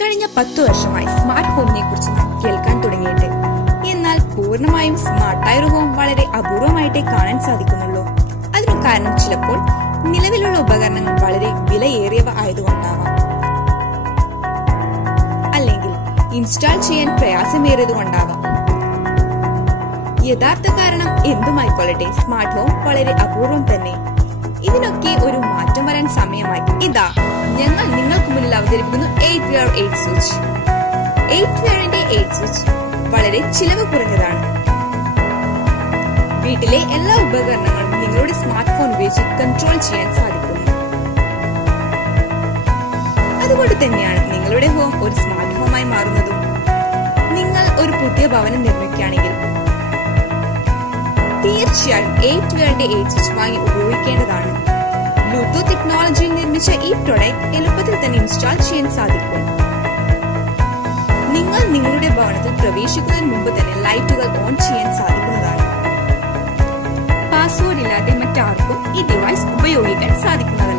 കഴിഞ്ഞ 10 വർഷമായി സ്മാർട്ട് ഹോമിനെ കുറിച്ച് നാം കേൾക്കാൻ തുടങ്ങിയിട്ട്. എന്നാൽ പൂർണ്ണമായും സ്മാർട്ടായ ഒരു ഹോം വളരെ അപൂർവമായിട്ടേ കാണാൻ സാധിക്കുന്നുള്ളൂ. അതിന് കാരണം ചിലപ്പോൾ നിലവിലുള്ള ഉപകരണങ്ങൾ വളരെ വിലയേറിയവ ആയതുകൊണ്ടാവാം, അല്ലെങ്കിൽ ഇൻസ്റ്റാൾ ചെയ്യാൻ പ്രയാസമേറിയതുകൊണ്ടാവാം. യഥാർത്ഥ കാരണം എന്തുമായിക്കൊള്ളട്ടെ, സ്മാർട്ട് ഹോം വളരെ അപൂർവം തന്നെ. ഇതിനൊക്കെ ഒരു മാറ്റം വരാൻ സമയമായി. ഇതാ ഞങ്ങൾ നിങ്ങൾക്ക് മുന്നിൽ അവതരിപ്പിക്കുന്നു 8 wear 8 switch. 8 wearന്റെ 8 switch വളരെ ചിലവ് കുറഞ്ഞതാണ്. വീട്ടിലെ എല്ലാ ഉപകരണങ്ങളും നിങ്ങളുടെ സ്മാർട്ട് ഫോൺ ഉപയോഗിച്ച് കൺട്രോൾ ചെയ്യാൻ സാധിക്കുന്നു. അതുകൊണ്ട് തന്നെയാണ് നിങ്ങളുടെ ഹോം ഒരു സ്മാർട്ട് ഹോമായി മാറുന്നതും. നിങ്ങൾ ഒരു പുതിയ ഭവനം നിർമ്മിക്കുകയാണെങ്കിൽ തീർച്ചയായും 8 wearന്റെ 8 switch വാങ്ങി ഉപയോഗിക്കേണ്ടതാണ്. ബ്ലൂടൂത്ത് ടെക്നോളജിയിൽ നിർമ്മിച്ച ഈ പ്രൊഡക്റ്റ് എളുപ്പത്തിൽ തന്നെ ഇൻസ്റ്റാൾ ചെയ്യാൻ സാധിക്കും. നിങ്ങൾ നിങ്ങളുടെ ഭവനത്തിൽ പ്രവേശിക്കുന്നതിന് മുമ്പ് തന്നെ ലൈറ്റുകൾ ഓൺ ചെയ്യാൻ സാധിക്കുന്നതാണ്. പാസ്വേഡ് ഇല്ലാതെ മറ്റാർക്കും ഈ ഡിവൈസ് ഉപയോഗിക്കാൻ സാധിക്കുന്നതല്ല.